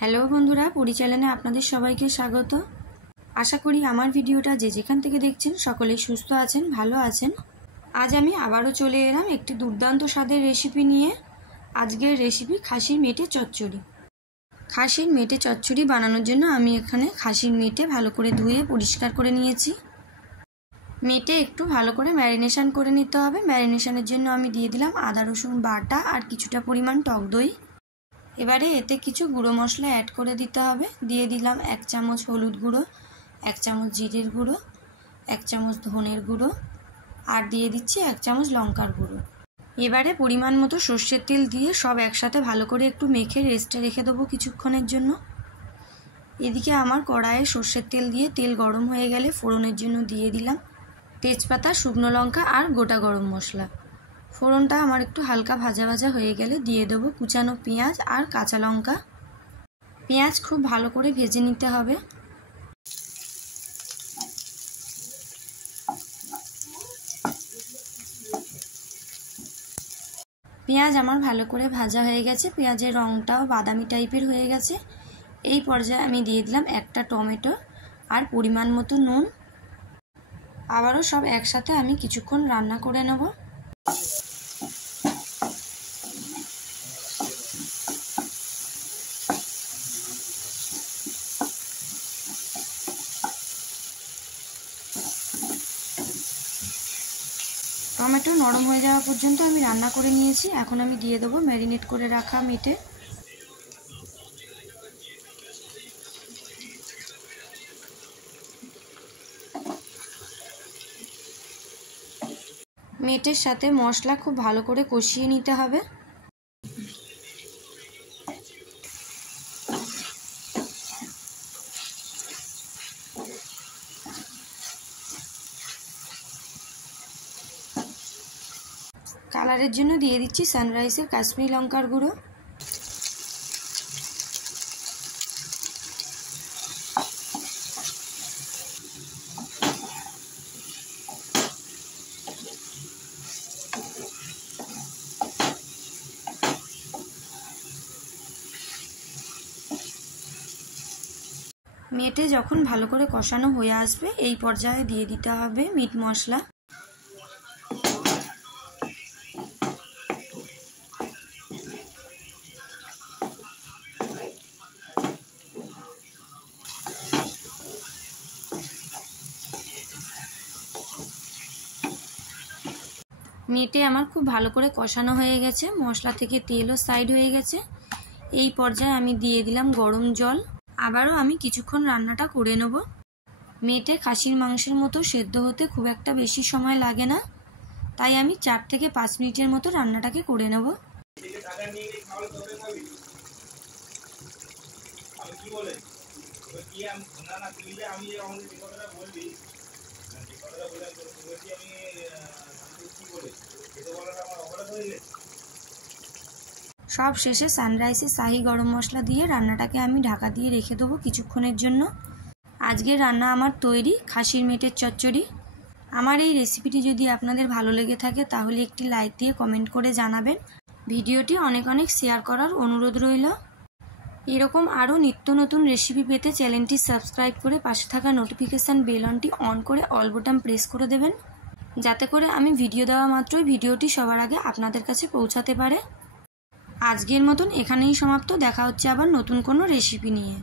Hello বন্ধুরা, পরিচালনে আপনাদের সবাইকে স্বাগত। আশা করি আমার ভিডিওটা যে যেখান থেকে দেখছেন সকলেই সুস্থ আছেন, ভালো আছেন। আজ আমি আবারও চলে এলাম একটি দুর্দান্ত স্বাদের রেসিপি নিয়ে। আজকের রেসিপি খাসির মেটে চচ্চড়ি। খাসির মেটে চচ্চড়ি বানানোর জন্য আমি এখানে খাসির মেটে ভালো করে ধুয়ে পরিষ্কার করে নিয়েছি। মেটে একটু ভালো করে ম্যারিনেশন করে নিতে হবে। ম্যারিনেশনের জন্য আমি দিয়ে দিলাম আদা রসুন বাটা আর কিছুটা পরিমাণ টক দই। এবারে এতে কিছু গুঁড়ো মশলা অ্যাড করে দিতে হবে। দিয়ে দিলাম 1 চামচ হলুদ গুঁড়ো, 1 চামচ জিরের গুঁড়ো, 1 চামচ ধনের গুঁড়ো আর দিয়ে দিচ্ছি 1 চামচ লঙ্কার গুঁড়ো। এবারে পরিমাণ মতো সর্ষের তেল দিয়ে সব একসাথে ভালো করে একটু মেখে রেস্টে রেখে দেবো কিছুক্ষণের জন্য। এদিকে আমার কড়াইয়ে সর্ষের তেল দিয়ে তেল গরম হয়ে গেলে ফোড়নের জন্য দিয়ে দিলাম তেজপাতা, শুকনো লঙ্কা আর গোটা গরম মশলা। ফোড়নটা আমার একটু হালকা ভাজা ভাজা হয়ে গেলে দিয়ে দেবো কুচানো পেঁয়াজ আর কাঁচা লঙ্কা। পেঁয়াজ খুব ভালো করে ভেজে নিতে হবে। পেঁয়াজ আমার ভালো করে ভাজা হয়ে গেছে, পেঁয়াজের রঙটাও বাদামি টাইপের হয়ে গেছে। এই পর্যায়ে আমি দিয়ে দিলাম একটা টমেটো আর পরিমাণ মতো নুন। আবারও সব একসাথে আমি কিছুক্ষণ রান্না করে নেব। টমেটো নরম হয়ে যাওয়া পর্যন্ত আমি রান্না করে নিয়েছি। এখন আমি দিয়ে দেবো ম্যারিনেট করে রাখা মেটে। মেটের সাথে মশলা খুব ভালো করে কষিয়ে নিতে হবে। কালারের জন্য দিয়ে দিচ্ছি সানরাইসের কাশ্মীরি লঙ্কার গুঁড়ো। মেটে যখন ভালো করে কষানো হয়ে আসবে এই পর্যায়ে দিয়ে দিতে হবে মিট মশলা। মেটে আমার খুব ভালো করে কষানো হয়ে গেছে, মশলা থেকে তেলও সাইড হয়ে গেছে। এই পর্যায়ে আমি দিয়ে দিলাম গরম জল। আবারও আমি কিছুক্ষণ রান্নাটা করে নেব। মেটে খাসির মাংসের মতো সেদ্ধ হতে খুব একটা বেশি সময় লাগে না, তাই আমি 4 থেকে 5 মিনিটের মতো রান্নাটাকে করে নেব। সব শেষে সানরাইসের শাহি গরম মশলা দিয়ে রান্নাটাকে আমি ঢাকা দিয়ে রেখে দেবো কিছুক্ষণের জন্য। আজকের রান্না আমার তৈরি, খাসির মেটের চচ্চড়ি। আমার এই রেসিপিটি যদি আপনাদের ভালো লেগে থাকে তাহলে একটি লাইক দিয়ে কমেন্ট করে জানাবেন। ভিডিওটি অনেক অনেক শেয়ার করার অনুরোধ রইল। এরকম আরও নিত্য নতুন রেসিপি পেতে চ্যানেলটি সাবস্ক্রাইব করে পাশে থাকা নোটিফিকেশান বেলনটি অন করে অল বোতাম প্রেস করে দেবেন, যাতে করে আমি ভিডিও দেওয়া মাত্রই ভিডিওটি সবার আগে আপনাদের কাছে পৌঁছাতে পারে। আজকের মতন এখানেই সমাপ্ত। দেখা হচ্ছে আবার নতুন কোনো রেসিপি নিয়ে।